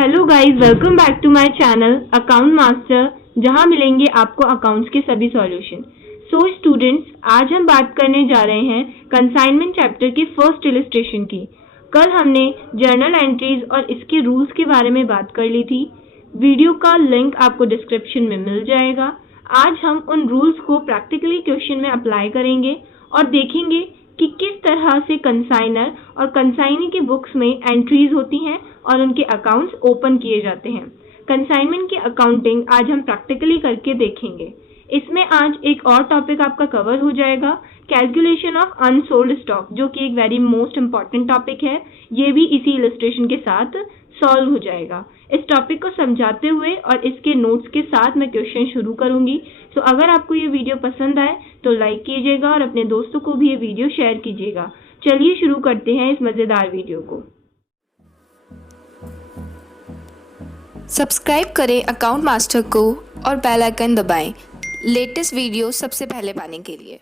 Hello guys, welcome back to my channel account master, जहां मिलेंगे आपको अकाउंट्स के सभी सॉल्यूशन। सो स्टूडेंट्स, आज हम बात करने जा रहे हैं कंसाइनमेंट चैप्टर की फर्स्ट इलस्ट्रेशन की। कल हमने जर्नल एंट्रीज और इसके रूल्स के बारे में बात कर ली थी। वीडियो का लिंक आपको डिस्क्रिप्शन में मिल जाएगा। आज हम उन रूल्स को प्रैक्टिकली क्वेश्चन में अप्लाई करेंगे और देखेंगे कि किस तरह से कंसाइनर और कंसाइनी की बुक्स में एंट्रीज होती हैं और उनके अकाउंट्स ओपन किए जाते हैं। कंसाइनमेंट की अकाउंटिंग आज हम प्रैक्टिकली करके देखेंगे। इसमें आज एक और टॉपिक आपका कवर हो जाएगा, कैलकुलेशन ऑफ अनसोल्ड स्टॉक, जो कि एक वेरी मोस्ट इंपॉर्टेंट टॉपिक है। ये भी इसी इलस्ट्रेशन के साथ सॉल्व हो जाएगा। इस टॉपिक को समझाते हुए और इसके नोट्स के साथ मैं क्वेश्चन शुरू करूंगी। सो अगर आपको ये वीडियो पसंद आए तो लाइक कीजिएगा और अपने दोस्तों को भी ये वीडियो शेयर कीजिएगा। चलिए शुरू करते हैं इस मज़ेदार वीडियो को। सब्सक्राइब करें अकाउंट मास्टर को और बेल आइकन दबाएं लेटेस्ट वीडियो सबसे पहले पाने के लिए।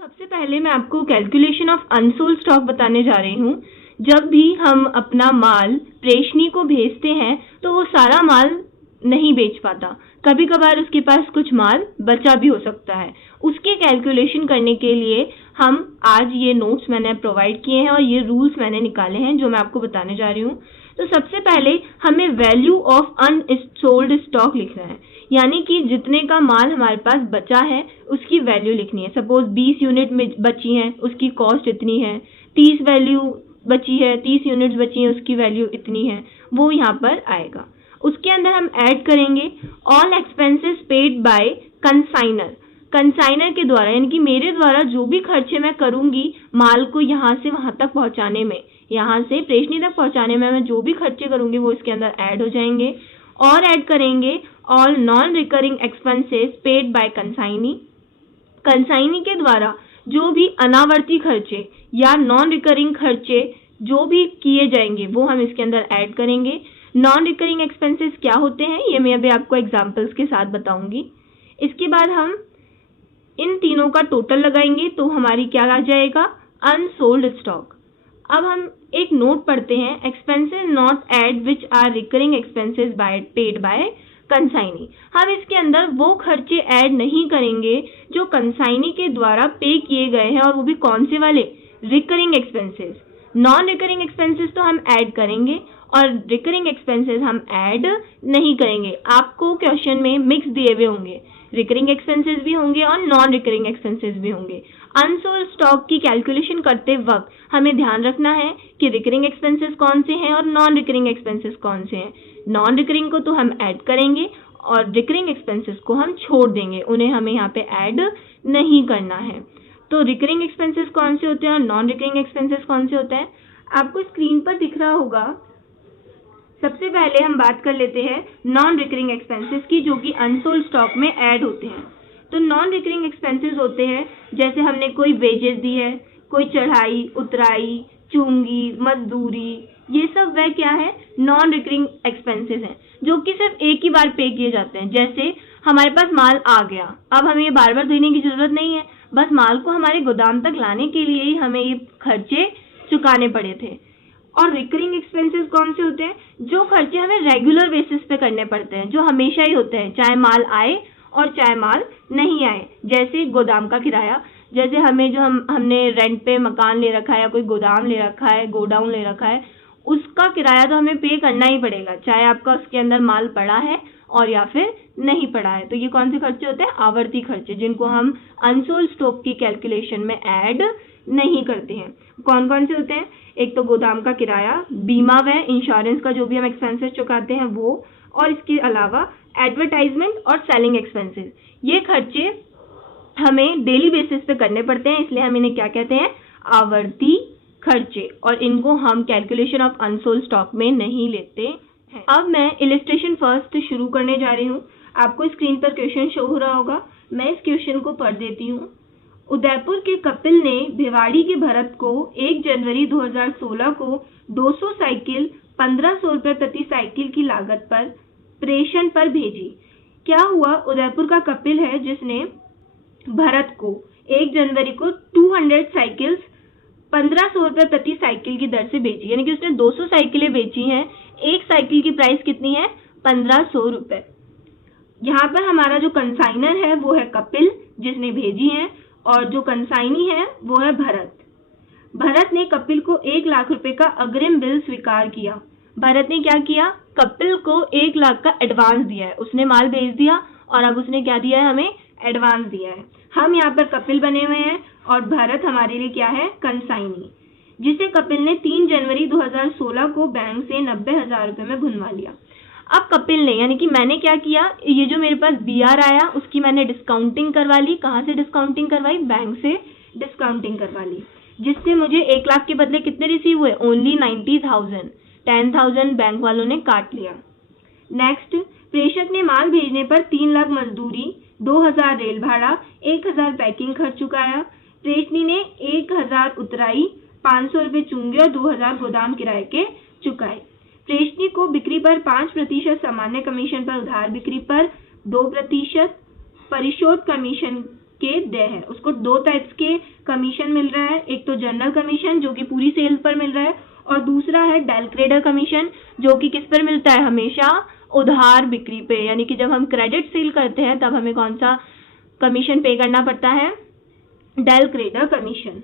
सबसे पहले मैं आपको कैलकुलेशन ऑफ अनसोल्ड स्टॉक बताने जा रही हूँ। जब भी हम अपना माल प्रेषणी को भेजते हैं तो वो सारा माल नहीं बेच पाता, कभी कभार उसके पास कुछ माल बचा भी हो सकता है। उसके कैलकुलेशन करने के लिए हम आज ये नोट्स मैंने प्रोवाइड किए हैं और ये रूल्स मैंने निकाले हैं जो मैं आपको बताने जा रही हूँ। तो सबसे पहले हमें वैल्यू ऑफ अनसोल्ड स्टॉक लिखना है, यानी कि जितने का माल हमारे पास बचा है उसकी वैल्यू लिखनी है। सपोज 20 यूनिट में बची हैं, उसकी कॉस्ट इतनी है। 30 वैल्यू बची है, 30 यूनिट्स बची हैं, उसकी वैल्यू इतनी है, वो यहाँ पर आएगा। उसके अंदर हम ऐड करेंगे all expenses paid by consignor. Consignor के द्वारा, यानी कि मेरे द्वारा जो भी खर्चे मैं करूंगी माल को यहाँ से वहां तक पहुंचाने में, यहाँ से प्रेषणी तक पहुंचाने में मैं जो भी खर्चे करूंगी वो इसके अंदर ऐड हो जाएंगे। और ऐड करेंगे all non recurring expenses paid by consignee. Consignee के द्वारा जो भी अनावर्ती खर्चे या नॉन रिकरिंग खर्चे जो भी किए जाएंगे वो हम इसके अंदर ऐड करेंगे। नॉन रिकरिंग एक्सपेंसेस क्या होते हैं ये मैं अभी आपको एग्जांपल्स के साथ बताऊंगी। इसके बाद हम इन तीनों का टोटल लगाएंगे तो हमारी क्या आ जाएगा, अनसोल्ड स्टॉक। अब हम एक नोट पढ़ते हैं, expenses not add which are recurring expenses by paid by consignee. हम इसके अंदर वो खर्चे ऐड नहीं करेंगे जो कंसाइनी के द्वारा पे किए गए हैं, और वो भी कौन से वाले, recurring expenses. Non recurring expenses तो हम ऐड करेंगे और रिकरिंग एक्सपेंसेस हम ऐड नहीं करेंगे। आपको क्वेश्चन में मिक्स दिए हुए होंगे, रिकरिंग एक्सपेंसेस भी होंगे और नॉन रिकरिंग एक्सपेंसेस भी होंगे। अनसोल्ड स्टॉक की कैलकुलेशन करते वक्त हमें ध्यान रखना है कि रिकरिंग एक्सपेंसेस कौन से हैं और नॉन रिकरिंग एक्सपेंसेस कौन से हैं। नॉन रिकरिंग को तो हम ऐड करेंगे और रिकरिंग एक्सपेंसेस को हम छोड़ देंगे, उन्हें हमें यहाँ पे ऐड नहीं करना है। तो रिकरिंग एक्सपेंसेस कौन से होते हैं और नॉन रिकरिंग एक्सपेंसेस कौन से होते हैं, आपको स्क्रीन पर दिख रहा होगा। सबसे पहले हम बात कर लेते हैं नॉन रिकरिंग एक्सपेंसेस की, जो कि अनसोल्ड स्टॉक में ऐड होते हैं। तो नॉन रिकरिंग एक्सपेंसेस होते हैं जैसे हमने कोई वेजेस दी है, कोई चढ़ाई उतराई, चुंगी, मजदूरी, ये सब वह क्या है, नॉन रिकरिंग एक्सपेंसेस हैं जो कि सिर्फ एक ही बार पे किए जाते हैं। जैसे हमारे पास माल आ गया, अब हमें ये बार बार देने की जरूरत नहीं है, बस माल को हमारे गोदाम तक लाने के लिए ही हमें ये खर्चे चुकाने पड़े थे। और रिकरिंग एक्सपेंसेस कौन से होते हैं, जो खर्चे हमें रेगुलर बेसिस पे करने पड़ते हैं, जो हमेशा ही होते हैं, चाहे माल आए और चाहे माल नहीं आए। जैसे गोदाम का किराया, जैसे हमें जो हमने रेंट पे मकान ले रखा है या कोई गोदाम ले रखा है, गोडाउन ले रखा है, उसका किराया तो हमें पे करना ही पड़ेगा, चाहे आपका उसके अंदर माल पड़ा है और या फिर नहीं पड़ा है। तो ये कौन से खर्चे होते हैं, आवर्ती खर्चे, जिनको हम अनसोल्ड स्टॉक की कैलकुलेशन में ऐड नहीं करते हैं। कौन कौन से होते हैं, एक तो गोदाम का किराया, बीमा व इंश्योरेंस का जो भी हम एक्सपेंसेस चुकाते हैं वो, और इसके अलावा एडवर्टाइजमेंट और सेलिंग एक्सपेंसेस। ये खर्चे हमें डेली बेसिस पे करने पड़ते हैं, इसलिए हम इन्हें क्या कहते हैं, आवर्ती खर्चे, और इनको हम कैलकुलेशन ऑफ अनसोल्ड स्टॉक में नहीं लेते हैं। अब मैं इलस्ट्रेशन फर्स्ट शुरू करने जा रही हूँ। आपको स्क्रीन पर क्वेश्चन शो हो रहा होगा, मैं इस क्वेश्चन को पढ़ देती हूँ। उदयपुर के कपिल ने भिवाड़ी के भरत को 1 जनवरी 2016 को 200 साइकिल 1500 रुपये प्रति साइकिल की लागत पर प्रेषण पर भेजी। क्या हुआ? उदयपुर का कपिल है जिसने भरत को 1 जनवरी को 200 साइकिल्स 1500 रुपये प्रति साइकिल की दर से बेची, यानी कि उसने 200 साइकिलें बेची हैं। एक साइकिल की प्राइस कितनी है? 1500 रुपये। यहाँ पर हमारा जो कंसाइनर है वो है कपिल जिसने भेजी है, और जो कंसाइनी है वो है भरत। भरत ने कपिल को 1 लाख रुपए का अग्रिम बिल स्वीकार किया। भरत ने क्या किया? कपिल को 1 लाख का एडवांस दिया है। उसने माल भेज दिया और अब उसने क्या दिया है? हमें एडवांस दिया है। हम यहाँ पर कपिल बने हुए हैं और भरत हमारे लिए क्या है? कंसाइनी, जिसे कपिल ने 3 जनवरी 2016 को बैंक से 90,000 रुपये में भुनवा लिया। अब कपिल ने, यानी कि मैंने क्या किया, ये जो मेरे पास BR आया उसकी मैंने डिस्काउंटिंग करवा ली। कहाँ से डिस्काउंटिंग करवाई? बैंक से डिस्काउंटिंग करवा ली, जिससे मुझे 1 लाख के बदले कितने रिसीव हुए? ओनली 90,000। 10,000 बैंक वालों ने काट लिया। नेक्स्ट, प्रेषक ने माल भेजने पर 3 लाख मजदूरी, 2,000 रेल भाड़ा, 1,000 पैकिंग खर्च चुकाया। प्रेषणी ने 1,000 उतराई, 500 रुपये चुंगे और 2,000 गोदाम किराए के चुकाए। प्रेषणी को बिक्री पर 5% सामान्य कमीशन पर उधार बिक्री पर 2% परिशोध कमीशन के देय है। उसको 2 टाइप्स के कमीशन मिल रहा है, एक तो जनरल कमीशन जो कि पूरी सेल पर मिल रहा है, और दूसरा है डेल क्रेडर कमीशन जो कि किस पर मिलता है? हमेशा उधार बिक्री पे, यानी कि जब हम क्रेडिट सेल करते हैं तब हमें कौन सा कमीशन पे करना पड़ता है? Del credere commission.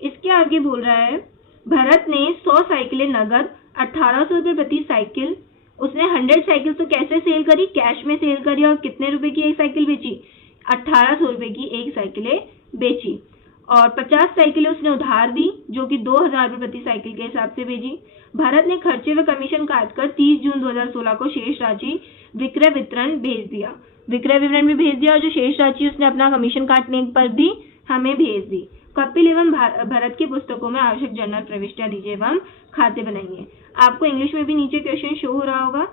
इसके आगे बोल रहा है, भरत ने 100 साइकिलें नगद 1800 रुपये प्रति साइकिल, उसने 100 साइकिल तो कैसे सेल करी? कैश में सेल करी, और कितने रुपए की एक साइकिल बेची? 1800 रुपये की एक साइकिलें बेची, और 50 साइकिलें उसने उधार दी जो कि 2,000 रुपये प्रति साइकिल के हिसाब से भेजी। भरत ने खर्चे व कमीशन काटकर 30 जून 2016 को शेष राशि विक्रय वितरण भेज दिया। विक्रय विवरण भी भेज दिया, और जो शेष राशि उसने अपना कमीशन काटने पर दी हमें भेज दी। कपिल एवं भरत की पुस्तकों में आवश्यक जर्नल प्रविष्टियां दीजिए एवं खाते बनाइए। आपको इंग्लिश में भी नीचे क्वेश्चन शो हो रहा होगा।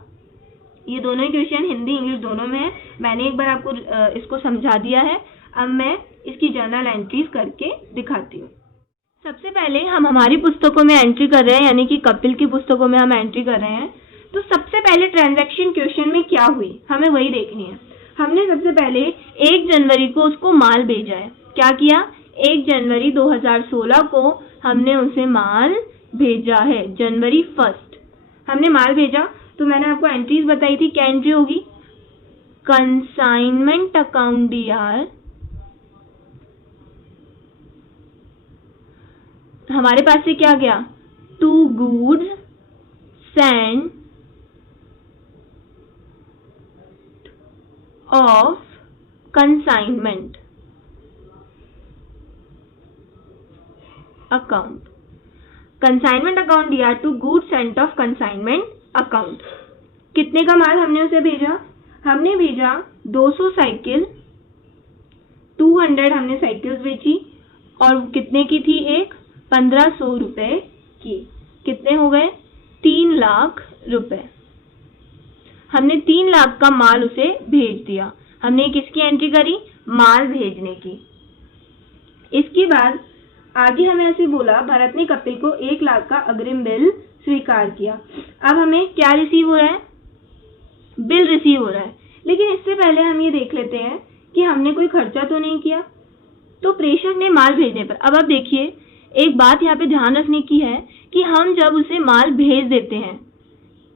ये दोनों ही क्वेश्चन हिंदी इंग्लिश दोनों में है। मैंने एक बार आपको इसको समझा दिया है। अब मैं इसकी जर्नल एंट्रीज करके दिखाती हूँ। सबसे पहले हम हमारी पुस्तकों में एंट्री कर रहे हैं, यानी कि कपिल की पुस्तकों में हम एंट्री कर रहे हैं। तो सबसे पहले ट्रांजैक्शन क्वेश्चन में क्या हुई हमें वही देखनी है। हमने सबसे पहले 1 जनवरी को उसको माल भेजा है। क्या किया? 1 जनवरी 2016 को हमने उसे माल भेजा है। जनवरी 1 हमने माल भेजा, तो मैंने आपको एंट्रीज बताई थी। क्या एंट्री होगी? कंसाइनमेंट अकाउंट DR, हमारे पास से क्या गया? To goods sent of consignment account. Consignment account DR to goods sent of consignment account. कितने का माल हमने उसे भेजा? हमने भेजा 200 साइकिल, 200 हमने साइकिल्स बेची, और कितने की थी? एक 1500 रुपए की। कितने हो गए? 3 लाख रुपए। हमने 3 लाख का माल उसे भेज दिया। हमने किसकी एंट्री करी? माल भेजने की। इसके बाद आगे हमें ऐसे बोला, भरत ने कपिल को 1 लाख का अग्रिम बिल स्वीकार किया। अब हमें क्या रिसीव हो रहा है? बिल रिसीव हो रहा है। लेकिन इससे पहले हम ये देख लेते हैं कि हमने कोई खर्चा तो नहीं किया। तो प्रेषक ने माल भेजने पर, अब आप देखिए एक बात यहाँ पे ध्यान रखने की है कि हम जब उसे माल भेज देते हैं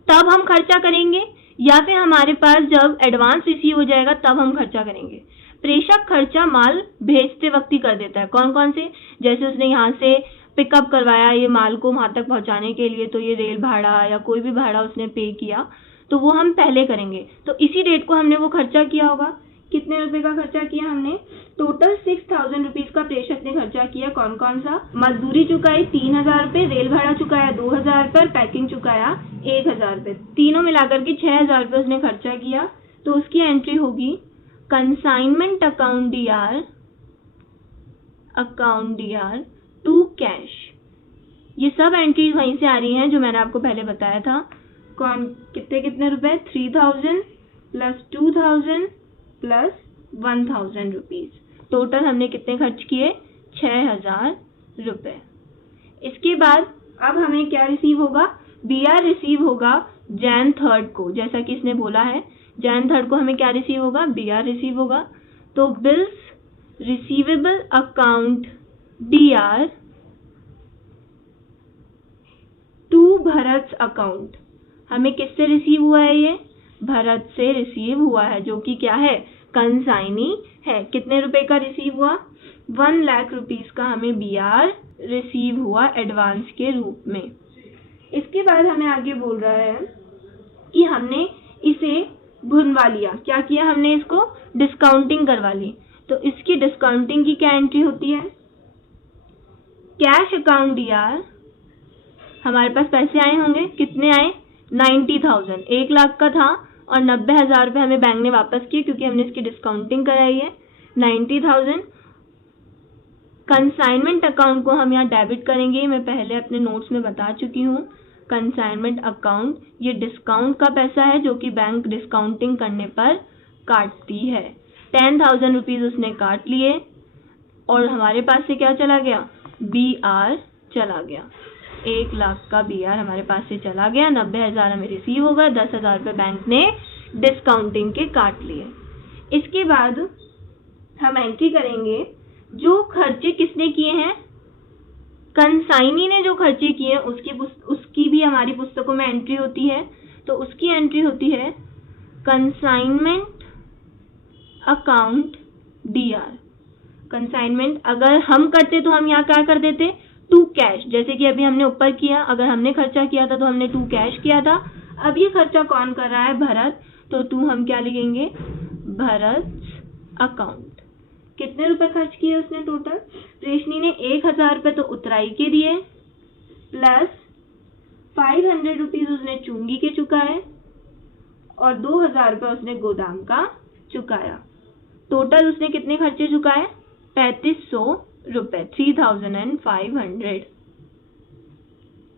तब हम खर्चा करेंगे, या फिर हमारे पास जब एडवांस रिसीव हो जाएगा तब हम खर्चा करेंगे। प्रेषक खर्चा माल भेजते वक्त ही कर देता है। कौन कौन से? जैसे उसने यहाँ से पिकअप करवाया ये माल को वहां तक पहुंचाने के लिए, तो ये रेल भाड़ा या कोई भी भाड़ा उसने पे किया, तो वो हम पहले करेंगे। तो इसी डेट को हमने वो खर्चा किया होगा। कितने रुपए का खर्चा किया हमने? टोटल 6,000 रुपीज का प्रेषक ने खर्चा किया। कौन कौन सा? मजदूरी चुकाई 3,000 रुपये, रेल भाड़ा चुकाया 2,000 रुपये, पैकिंग चुकाया 1,000 रुपये। तीनों मिलाकर के 6,000 रुपये उसने खर्चा किया। तो उसकी एंट्री होगी consignment account DR to cash. ये सब एंट्रीज वहीं से आ रही हैं जो मैंने आपको पहले बताया था। कौन कितने रुपए? 3,000, प्लस 2000 प्लस 1000 रुपीज़। टोटल हमने कितने खर्च किए? 6000 रुपये। इसके बाद अब हमें क्या रिसीव होगा? BR रिसीव होगा Jan 3rd को, जैसा कि इसने बोला है Jan 3rd को हमें क्या रिसीव होगा? BR रिसीव होगा। तो bills receivable account DR to Bharat account, हमें किससे रिसीव हुआ है? ये भरत से रिसीव हुआ है, जो कि क्या है? कंसाइनी है। कितने रुपए का रिसीव हुआ? 1 लाख रुपीस का हमें BR रिसीव हुआ एडवांस के रूप में। इसके बाद हमें आगे बोल रहा है कि हमने इसे भुनवा लिया। क्या किया हमने? इसको डिस्काउंटिंग करवा ली। तो इसकी डिस्काउंटिंग की क्या एंट्री होती है? कैश अकाउंट DR, हमारे पास पैसे आए होंगे, कितने आए? 90,000, 1 लाख का था और 90,000 रुपये हमें बैंक ने वापस किए क्योंकि हमने इसकी डिस्काउंटिंग कराई है। 90,000 कंसाइनमेंट अकाउंट को हम यहाँ डेबिट करेंगे। मैं पहले अपने नोट्स में बता चुकी हूँ। कंसाइनमेंट अकाउंट ये डिस्काउंट का पैसा है जो कि बैंक डिस्काउंटिंग करने पर काटती है। 10,000 रुपीज़ उसने काट लिए और हमारे पास से क्या चला गया? BR चला गया। 1 लाख का BR हमारे पास से चला गया। 90,000 हमें रिसीव होगा। 10,000 रुपये बैंक ने डिस्काउंटिंग के काट लिए। इसके बाद हम एंट्री करेंगे जो खर्चे किसने किए हैं? कंसाइनी ने जो खर्चे किए हैं उसकी भी हमारी पुस्तकों में एंट्री होती है। तो उसकी एंट्री होती है कंसाइनमेंट अकाउंट DR। कंसाइनमेंट अगर हम करते तो हम यहाँ क्या कर देते? टू कैश, जैसे कि अभी हमने ऊपर किया। अगर हमने खर्चा किया था तो हमने टू कैश किया था। अब ये खर्चा कौन कर रहा है? भरत। तो टू हम क्या लिखेंगे? भरत अकाउंट। कितने रुपए खर्च किए उसने टोटल? प्रेषणी ने 1,000 रुपये तो उतराई के दिए, प्लस 500 रुपीज उसने चुंगी के चुकाए और 2,000 रुपये उसने गोदाम का चुकाया। टोटल उसने कितने खर्चे चुकाए? 3,500 रुपये, 3,500।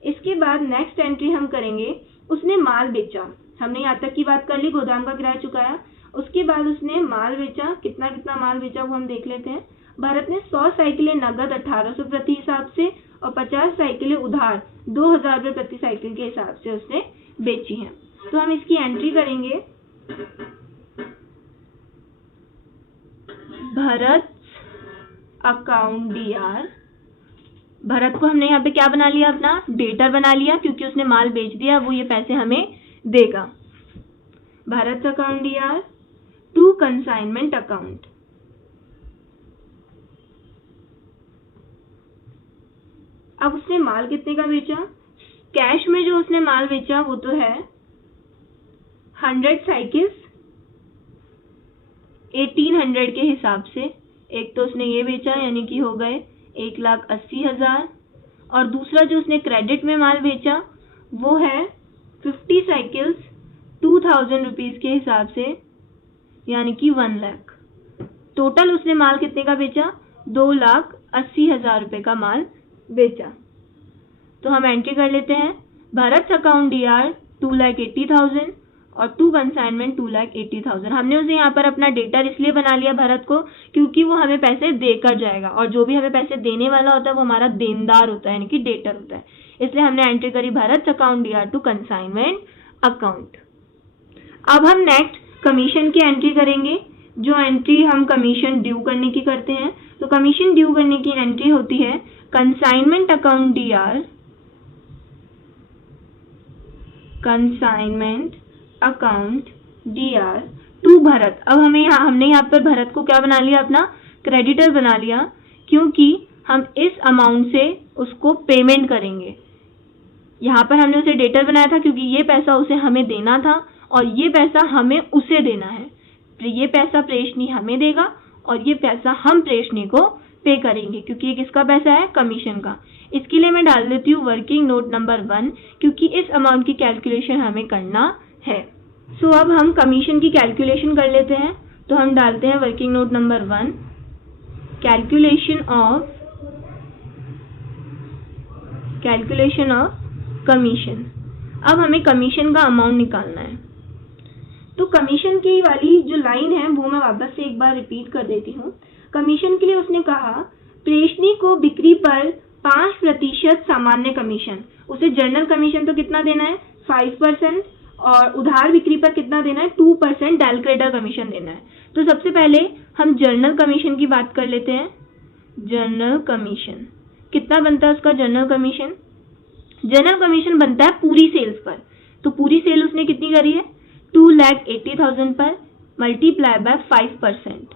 इसके बाद नेक्स्ट एंट्री हम करेंगे, उसने माल बेचा। हमने यहाँ तक की बात कर ली, गोदाम का किराया चुकाया। उसके बाद उसने माल बेचा। कितना कितना माल बेचा वो हम देख लेते हैं। भरत ने 100 साइकिलें नगद 1,800 प्रति हिसाब से और 50 साइकिलें उधार 2,000 रुपये प्रति साइकिल के हिसाब से उसने बेची हैं। तो हम इसकी एंट्री करेंगे। Bharat account DR। भरत को हमने यहाँ पे क्या बना लिया? अपना डेटर बना लिया, क्योंकि उसने माल बेच दिया, वो ये पैसे हमें देगा। Bharat account DR to consignment account. अब उसने माल कितने का बेचा? कैश में जो उसने माल बेचा वो तो है 100 साइकिल्स 1800 के हिसाब से। एक तो उसने ये बेचा यानी कि हो गए 1,80,000 और दूसरा जो उसने क्रेडिट में माल बेचा वो है 50 साइकिल्स 2,000 रुपीज के हिसाब से यानी कि 1 लाख। टोटल उसने माल कितने का बेचा? 2,80,000 रुपये का माल बेचा। तो हम एंट्री कर लेते हैं। भरत अकाउंट DR 2,80,000 और टू कंसाइनमेंट 2,80,000। हमने उसे यहाँ पर अपना डेटर इसलिए बना लिया भरत को क्योंकि वो हमें पैसे देकर जाएगा और जो भी हमें पैसे देने वाला होता है वो हमारा देनदार होता है यानी कि डेटर होता है। इसलिए हमने एंट्री करी Bharat account DR to consignment account. अब हम नेक्स्ट कमीशन की एंट्री करेंगे। जो एंट्री हम कमीशन ड्यू करने की करते हैं, तो कमीशन ड्यू करने की एंट्री होती है consignment account DR, consignment account DR to Bharat. अब हमने यहाँ पर भरत को क्या बना लिया? अपना क्रेडिटर बना लिया क्योंकि हम इस अमाउंट से उसको पेमेंट करेंगे। यहाँ पर हमने उसे डेटर बनाया था क्योंकि ये पैसा उसे हमें देना था और ये पैसा हमें उसे देना है। ये पैसा प्रेषणी हमें देगा और ये पैसा हम प्रेषणी को पे करेंगे क्योंकि ये किसका पैसा है? कमीशन का। इसके लिए मैं डाल देती हूँ वर्किंग नोट नंबर 1 क्योंकि इस अमाउंट की कैलकुलेशन हमें करना है। सो अब हम कमीशन की कैलकुलेशन कर लेते हैं। तो हम डालते हैं working note number 1 calculation of commission. अब हमें कमीशन का अमाउंट निकालना है। तो कमीशन की वाली जो लाइन है वो मैं वापस से एक बार रिपीट कर देती हूँ। कमीशन के लिए उसने कहा प्रेषणी को बिक्री पर 5% सामान्य कमीशन, उसे जनरल कमीशन तो कितना देना है 5% और उधार बिक्री पर कितना देना है 2% डायल क्रेडिटर कमीशन देना है। तो सबसे पहले हम जनरल कमीशन की बात कर लेते हैं। जनरल कमीशन कितना बनता है उसका जनरल कमीशन? जनरल कमीशन बनता है पूरी सेल्स पर। तो पूरी सेल उसने कितनी करी है 2,80,000 पर मल्टीप्लाई बाय 5%।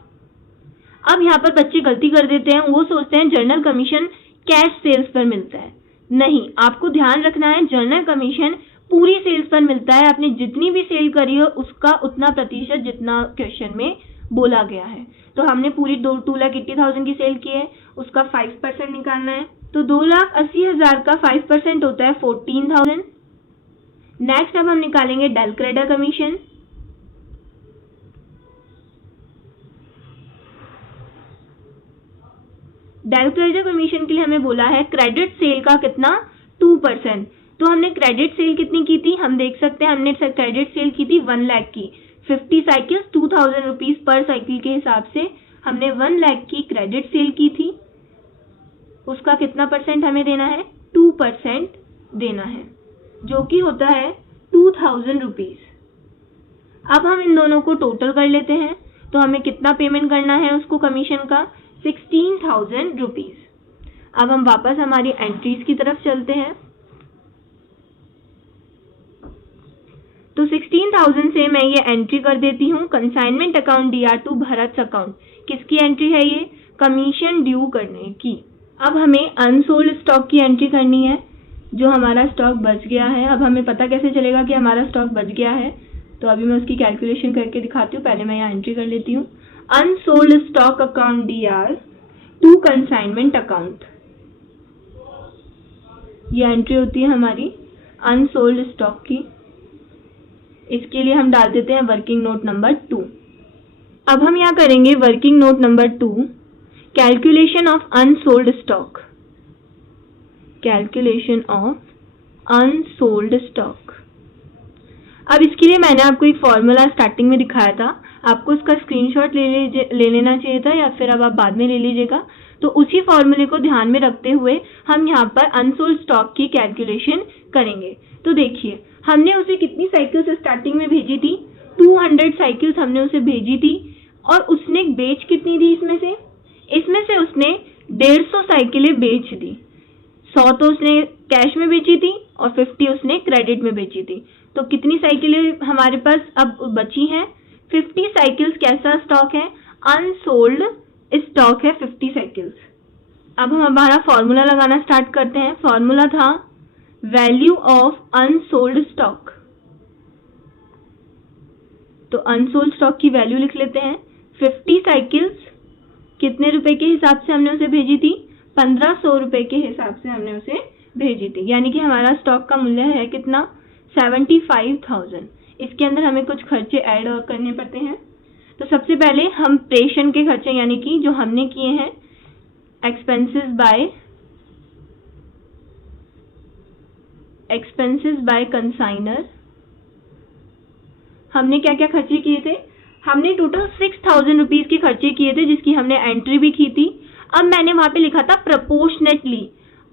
अब यहाँ पर बच्चे गलती कर देते हैं, वो सोचते हैं जनरल कमीशन कैश सेल्स पर मिलता है। नहीं, आपको ध्यान रखना है जनरल कमीशन पूरी सेल्स पर मिलता है। आपने जितनी भी सेल करी हो उसका उतना प्रतिशत जितना क्वेश्चन में बोला गया है। तो हमने पूरी 2,80,000 की सेल की है, उसका 5% निकालना है। तो 2,80,000 का 5% होता है 14,000। नेक्स्ट अब हम निकालेंगे dial creditor commission. Dial creditor commission के लिए हमें बोला है क्रेडिट सेल का कितना 2%। तो हमने क्रेडिट सेल कितनी की थी, हम देख सकते हैं हमने क्रेडिट सेल की थी 1 लाख की। 50 साइकिल्स 2,000 रुपीज पर साइकिल के हिसाब से हमने 1 लाख की क्रेडिट सेल की थी। उसका कितना परसेंट हमें देना है 2% देना है, जो कि होता है 2,000 रुपीज। अब हम इन दोनों को टोटल कर लेते हैं। तो हमें कितना पेमेंट करना है उसको कमीशन का 16,000 रुपीज। अब हम वापस हमारी एंट्रीज की तरफ चलते हैं। तो 16,000 से मैं ये एंट्री कर देती हूँ consignment account DR to Bharat account. किसकी एंट्री है ये? कमीशन ड्यू करने की। अब हमें अनसोल्ड स्टॉक की एंट्री करनी है, जो हमारा स्टॉक बच गया है। अब हमें पता कैसे चलेगा कि हमारा स्टॉक बच गया है? तो अभी मैं उसकी कैलकुलेशन करके दिखाती हूँ। पहले मैं यहाँ एंट्री कर लेती हूँ। Unsold stock account DR to consignment account, ये एंट्री होती है हमारी अनसोल्ड स्टॉक की। इसके लिए हम डाल देते हैं वर्किंग नोट नंबर 2। अब हम यहाँ करेंगे working note number 2, calculation of unsold stock. Calculation of unsold stock. अब इसके लिए मैंने आपको एक फॉर्मूला स्टार्टिंग में दिखाया था, आपको उसका स्क्रीनशॉट ले लेना चाहिए था, या फिर अब आप बाद में ले लीजिएगा। तो उसी फॉर्मूले को ध्यान में रखते हुए हम यहाँ पर अनसोल्ड स्टॉक की कैलकुलेशन करेंगे। तो देखिए हमने उसे कितनी साइकिल्स स्टार्टिंग में भेजी थी 200 साइकिल्स हमने उसे भेजी थी, और उसने बेच कितनी दी इसमें से उसने 150 साइकिलें बेच दी। 100 तो उसने कैश में बेची थी और 50 उसने क्रेडिट में बेची थी। तो कितनी साइकिलें हमारे पास अब बची हैं 50 साइकिल्स। कैसा स्टॉक है? अनसोल्ड स्टॉक है 50 साइकिल्स। अब हम हमारा फॉर्मूला लगाना स्टार्ट करते हैं। फॉर्मूला था वैल्यू ऑफ अनसोल्ड स्टॉक। तो अनसोल्ड स्टॉक की वैल्यू लिख लेते हैं। 50 साइकिल्स कितने रुपए के हिसाब से हमने उसे भेजी थी? 1,500 रुपए के हिसाब से हमने उसे भेजी थी, यानी कि हमारा स्टॉक का मूल्य है कितना 75,000। इसके अंदर हमें कुछ खर्चे ऐड और करने पड़ते हैं। तो सबसे पहले हम प्रेषण के खर्चे यानी कि जो हमने किए हैं एक्सपेंसेस बाय कंसाइनर, हमने क्या क्या खर्चे किए थे? हमने टोटल 6,000 रुपीज के खर्चे किए थे, जिसकी हमने एंट्री भी की थी। अब मैंने वहां पे लिखा था प्रपोर्शनेटली।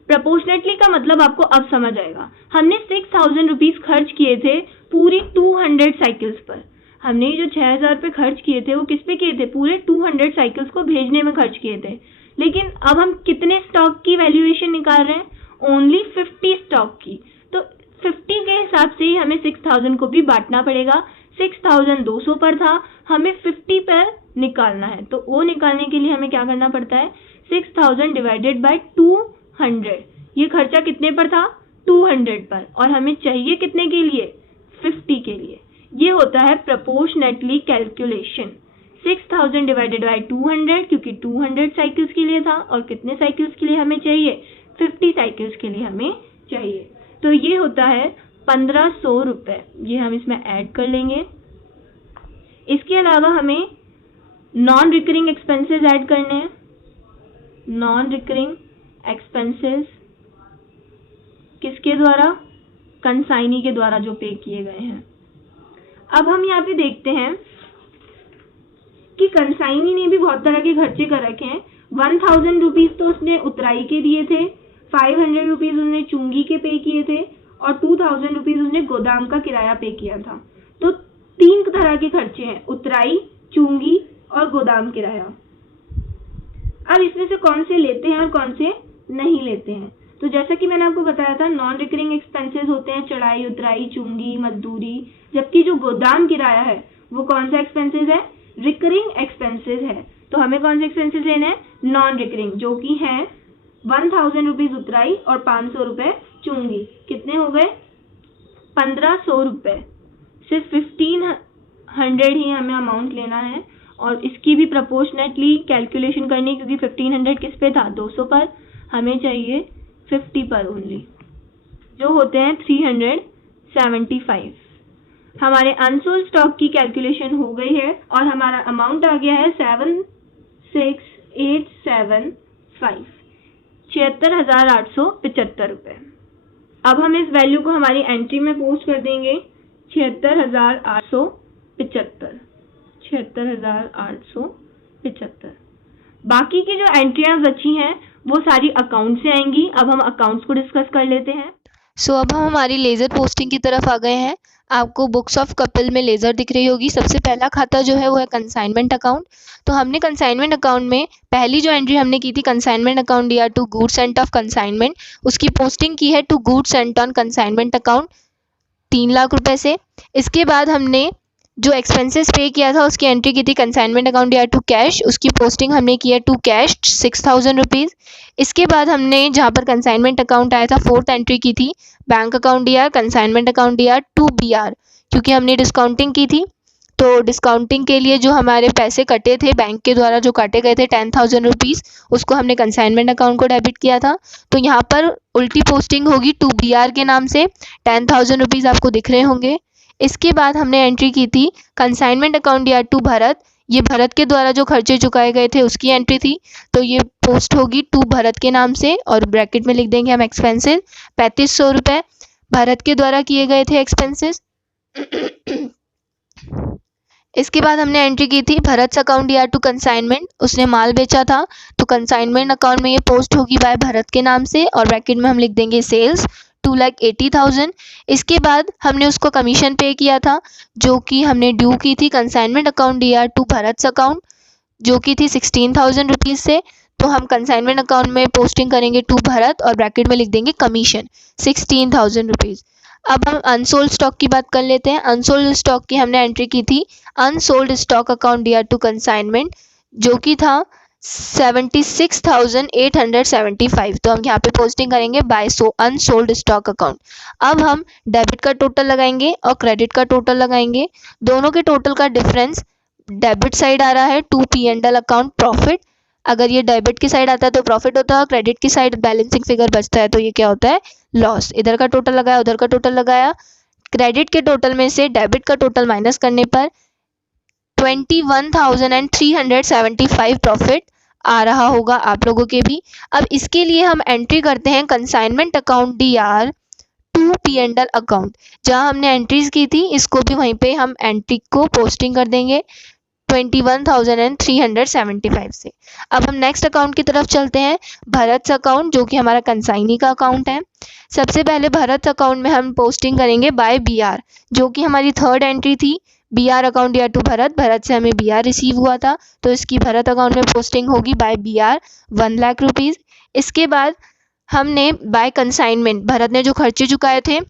प्रपोर्शनेटली का मतलब आपको अब समझ आएगा। हमने 6,000 रुपीज खर्च किए थे पूरी 200 साइकिल्स पर। हमने जो 6,000 रुपये खर्च किए थे वो किस पे किए थे? पूरे 200 साइकिल्स को भेजने में खर्च किए थे। लेकिन अब हम कितने स्टॉक की वैल्यूएशन निकाल रहे हैं? ओनली 50 स्टॉक की। तो 50 के हिसाब से ही हमें 6,000 को भी बांटना पड़ेगा। 6,000 200 पर था, हमें 50 पर निकालना है। तो वो निकालने के लिए हमें क्या करना पड़ता है? 6,000 डिवाइडेड बाय 200। ये खर्चा कितने पर था? 200 पर, और हमें चाहिए कितने के लिए? 50 के लिए। ये होता है प्रोपोर्शनेटली कैलकुलेशन। 6,000 डिवाइडेड बाय 200, क्योंकि 200 साइकिल्स के लिए था, और कितने साइकिल्स के लिए हमें चाहिए? 50 साइकिल्स के लिए हमें चाहिए। तो ये होता है 1,500 रुपये। ये हम इसमें ऐड कर लेंगे। इसके अलावा हमें नॉन रिकरिंग एक्सपेंसेस ऐड करने हैं। नॉन रिकरिंग एक्सपेंसेस किसके द्वारा? कंसाइनी के द्वारा जो पे किए गए हैं। अब हम यहाँ पे देखते हैं कि कंसाइनी ने भी बहुत तरह के खर्चे कर रखे हैं। 1000 रुपीज तो उसने उतराई के दिए थे, 500 रुपीज उसने चुंगी के पे किए थे और 2000 रुपीज उसने गोदाम का किराया पे किया था। तो 3 तरह के खर्चे हैं, उतराई, चुंगी और गोदाम किराया। अब इसमें से कौन से लेते हैं और कौन से नहीं लेते हैं। तो जैसा कि मैंने आपको बताया था, नॉन रिकरिंग एक्सपेंसेस होते हैं चढ़ाई, उतराई, चुंगी, मजदूरी, जबकि जो गोदाम किराया है वो कौन सा एक्सपेंसेस है, रिकरिंग एक्सपेंसेस है। तो हमें कौन से एक्सपेंसेस लेने हैं, नॉन रिकरिंग, जो कि है 1000 रुपीज उतराई और 500 रुपए चुंगी। कितने हो गए, 1500 रुपए। सिर्फ 1500 ही हमें अमाउंट लेना है और इसकी भी प्रोपोर्शनेटली कैलकुलेशन करनी है, क्योंकि 1500 किस पे था, 200 पर, हमें चाहिए 50 पर ओनली, जो होते हैं 375। हमारे अनसोल्ड स्टॉक की कैलकुलेशन हो गई है और हमारा अमाउंट आ गया है 76875, 76,875 रुपए। अब हम इस वैल्यू को हमारी एंट्री में पोस्ट कर देंगे, 76,875, 76,875। बाकी की जो एंट्रियां बची हैं वो सारी अकाउंट से आएंगी। अब हम अकाउंट्स को डिस्कस कर लेते हैं। अब हम हमारी लेज़र पोस्टिंग की तरफ आ गए हैं। आपको बुक्स ऑफ कपिल में लेज़र दिख रही होगी। सबसे पहला खाता जो है वो है कंसाइनमेंट अकाउंट। तो हमने कंसाइनमेंट अकाउंट में पहली जो एंट्री हमने की थी, कंसाइनमेंट अकाउंट दिया to goods sent of consignment, उसकी पोस्टिंग की है to goods sent on consignment account 3 lakh रुपए से। इसके बाद हमने जो एक्सपेंसेस पे किया था उसकी एंट्री की थी कंसाइनमेंट अकाउंट दिया टू कैश, उसकी पोस्टिंग हमने की है टू कैश 6000 रुपीज़। इसके बाद हमने जहाँ पर कंसाइनमेंट अकाउंट आया था, फोर्थ एंट्री की थी बैंक अकाउंट दिया, कंसाइनमेंट अकाउंट दिया टू बीआर, क्योंकि हमने डिस्काउंटिंग की थी। तो डिस्काउंटिंग के लिए जो हमारे पैसे कटे थे बैंक के द्वारा, जो काटे गए थे 10,000 रुपीज़, उसको हमने कंसाइनमेंट अकाउंट को डेबिट किया था। तो यहाँ पर उल्टी पोस्टिंग होगी टू बीआर के नाम से, 10,000 रुपीज़ आपको दिख रहे होंगे। इसके बाद हमने एंट्री की थी कंसाइनमेंट अकाउंट दिया टू भरत, ये भरत के द्वारा जो खर्चे चुकाए गए थे उसकी एंट्री थी। तो ये पोस्ट होगी टू भरत के नाम से और ब्रैकेट में लिख देंगे हम एक्सपेंसेस 3500 रुपये भरत के द्वारा किए गए थे एक्सपेंसेस। इसके बाद हमने एंट्री की थी भरत अकाउंट दिया टू कंसाइनमेंट, उसने माल बेचा था, तो कंसाइनमेंट अकाउंट में ये पोस्ट होगी बाय भरत के नाम से और ब्रैकेट में हम लिख देंगे सेल्स 2,80,000। इसके बाद हमने उसको कमीशन पे किया था जो कि हमने ड्यू की थी कंसाइनमेंट अकाउंट दिया टू भरत अकाउंट, जो कि थी 16,000 रुपीज़ से। तो हम कंसाइनमेंट अकाउंट में पोस्टिंग करेंगे टू भरत और ब्रैकेट में लिख देंगे कमीशन 16,000 रुपीज़। अब हम अनसोल्ड स्टॉक की बात कर लेते हैं। अनसोल्ड स्टॉक की हमने एंट्री की थी अनसोल्ड स्टॉक अकाउंट दिया टू कंसाइनमेंट, जो कि था 76,875। तो हम यहाँ पे पोस्टिंग करेंगे बाय अनसोल्ड स्टॉक अकाउंट। अब हम डेबिट का टोटल लगाएंगे और क्रेडिट का टोटल लगाएंगे। दोनों के टोटल का डिफरेंस डेबिट साइड आ रहा है टू P&L अकाउंट प्रॉफिट। अगर ये डेबिट की साइड आता है तो प्रॉफिट होता है, क्रेडिट की साइड बैलेंसिंग फिगर बचता है तो ये क्या होता है, लॉस। इधर का टोटल लगाया, उधर का टोटल लगाया। क्रेडिट के टोटल में से डेबिट का टोटल माइनस करने पर 21,375 प्रॉफिट आ रहा होगा आप लोगों के भी। अब इसके लिए हम एंट्री करते हैं consignment account DR to P&L account, जहां हमने एंट्रीज की थी इसको भी वहीं पे हम एंट्री को पोस्टिंग कर देंगे 21,375 से। अब हम नेक्स्ट अकाउंट की तरफ चलते हैं, भरत अकाउंट, जो कि हमारा कंसाइनी का अकाउंट है। सबसे पहले भरत अकाउंट में हम पोस्टिंग करेंगे बाय BR, जो कि हमारी थर्ड एंट्री थी। BR अकाउंट दिया टू भरत, भरत से हमें BR रिसीव हुआ था तो इसकी भरत अकाउंट में पोस्टिंग होगी बाय BR 1 लाख रुपीज़। इसके बाद हमने बाय कंसाइनमेंट, भरत ने जो खर्चे चुकाए थे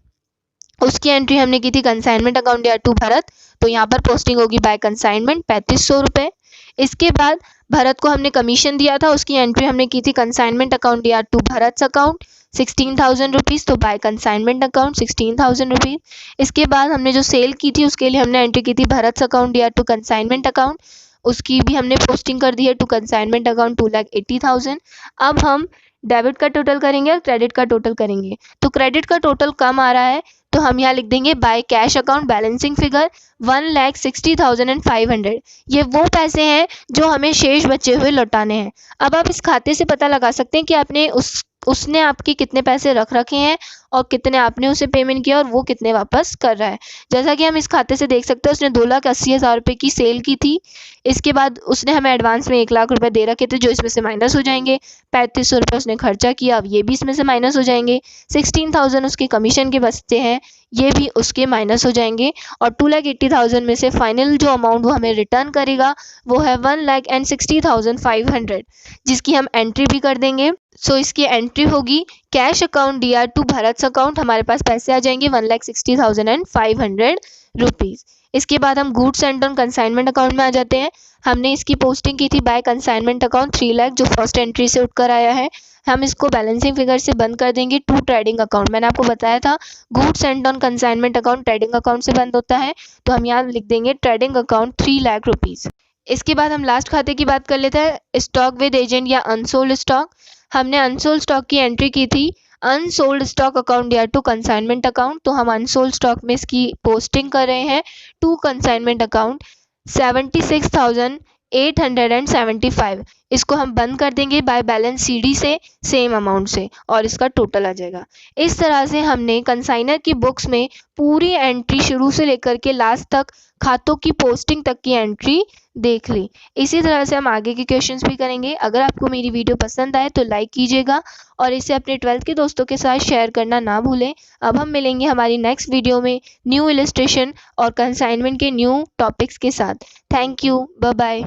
उसकी एंट्री हमने की थी कंसाइनमेंट अकाउंट दिया टू भरत, तो यहाँ पर पोस्टिंग होगी बाय कंसाइनमेंट 3500 रुपये। इसके बाद भरत को हमने कमीशन दिया था, उसकी एंट्री हमने की थी कंसाइनमेंट अकाउंट दिया टू भरत अकाउंट 16,000 रुपीज़, तो बाय कंसाइनमेंट अकाउंट 16,000 रुपीज़। इसके बाद हमने जो सेल की थी उसके लिए हमने एंट्री की थी भरत अकाउंट दिया टू कंसाइनमेंट अकाउंट, उसकी भी हमने पोस्टिंग कर दी है टू कंसाइनमेंट अकाउंट 2,80,000। अब हम डेबिट का टोटल करेंगे और क्रेडिट का टोटल करेंगे। तो क्रेडिट का टोटल कम आ रहा है तो हम यहाँ लिख देंगे by cash account balancing figure 1,60,500। ये वो पैसे हैं जो हमें शेष बचे हुए लौटाने हैं। अब आप इस खाते से पता लगा सकते हैं कि आपने उस उसने आपके कितने पैसे रख रखे हैं और कितने आपने उसे पेमेंट किया और वो कितने वापस कर रहा है। जैसा कि हम इस खाते से देख सकते हैं, उसने 2,80,000 रुपये की सेल की थी। इसके बाद उसने हमें एडवांस में 1,00,000 रुपये दे रखे थे, जो इसमें से माइनस हो जाएंगे। 3,500 रुपये उसने खर्चा किया, अब ये भी इसमें से माइनस हो जाएंगे। 16,000 उसके कमीशन के बचते हैं, ये भी उसके माइनस हो जाएंगे। और 2,80,000 में से फाइनल जो अमाउंट वो हमें रिटर्न करेगा वो है 1,60,500, जिसकी हम एंट्री भी कर देंगे। सो इसकी एंट्री होगी cash account DR to Bharat account. हमारे पास पैसे आ जाएंगे 1,60,500 रुपीज़। इसके बाद हम goods sent on consignment account में आ जाते हैं। हमने इसकी पोस्टिंग की थी बाय कंसाइनमेंट अकाउंट 3 लाख, जो फर्स्ट एंट्री से उठकर आया है। हम इसको बैलेंसिंग फिगर से बंद कर देंगे टू ट्रेडिंग अकाउंट। मैंने आपको बताया था goods sent on consignment account trading account से बंद होता है, तो हम यहाँ लिख देंगे ट्रेडिंग अकाउंट 3 लाख रुपीज़। इसके बाद हम लास्ट खाते की बात कर लेते हैं, स्टॉक विद एजेंट या अनसोल्ड स्टॉक। हमने अनसोल्ड स्टॉक की एंट्री की थी unsold stock account DR to consignment account, तो हम अनसोल्ड स्टॉक में इसकी पोस्टिंग कर रहे हैं टू कंसाइनमेंट अकाउंट 76,875। इसको हम बंद कर देंगे बाय बैलेंस CD से सेम अमाउंट से, और इसका टोटल आ जाएगा। इस तरह से हमने कंसाइनर की बुक्स में पूरी एंट्री शुरू से लेकर के लास्ट तक खातों की पोस्टिंग तक की एंट्री देख ली। इसी तरह से हम आगे के क्वेश्चंस भी करेंगे। अगर आपको मेरी वीडियो पसंद आए तो लाइक कीजिएगा और इसे अपने 12th के दोस्तों के साथ शेयर करना ना भूलें। अब हम मिलेंगे हमारी नेक्स्ट वीडियो में न्यू इलस्ट्रेशन और कंसाइनमेंट के न्यू टॉपिक्स के साथ। Thank you, bye bye.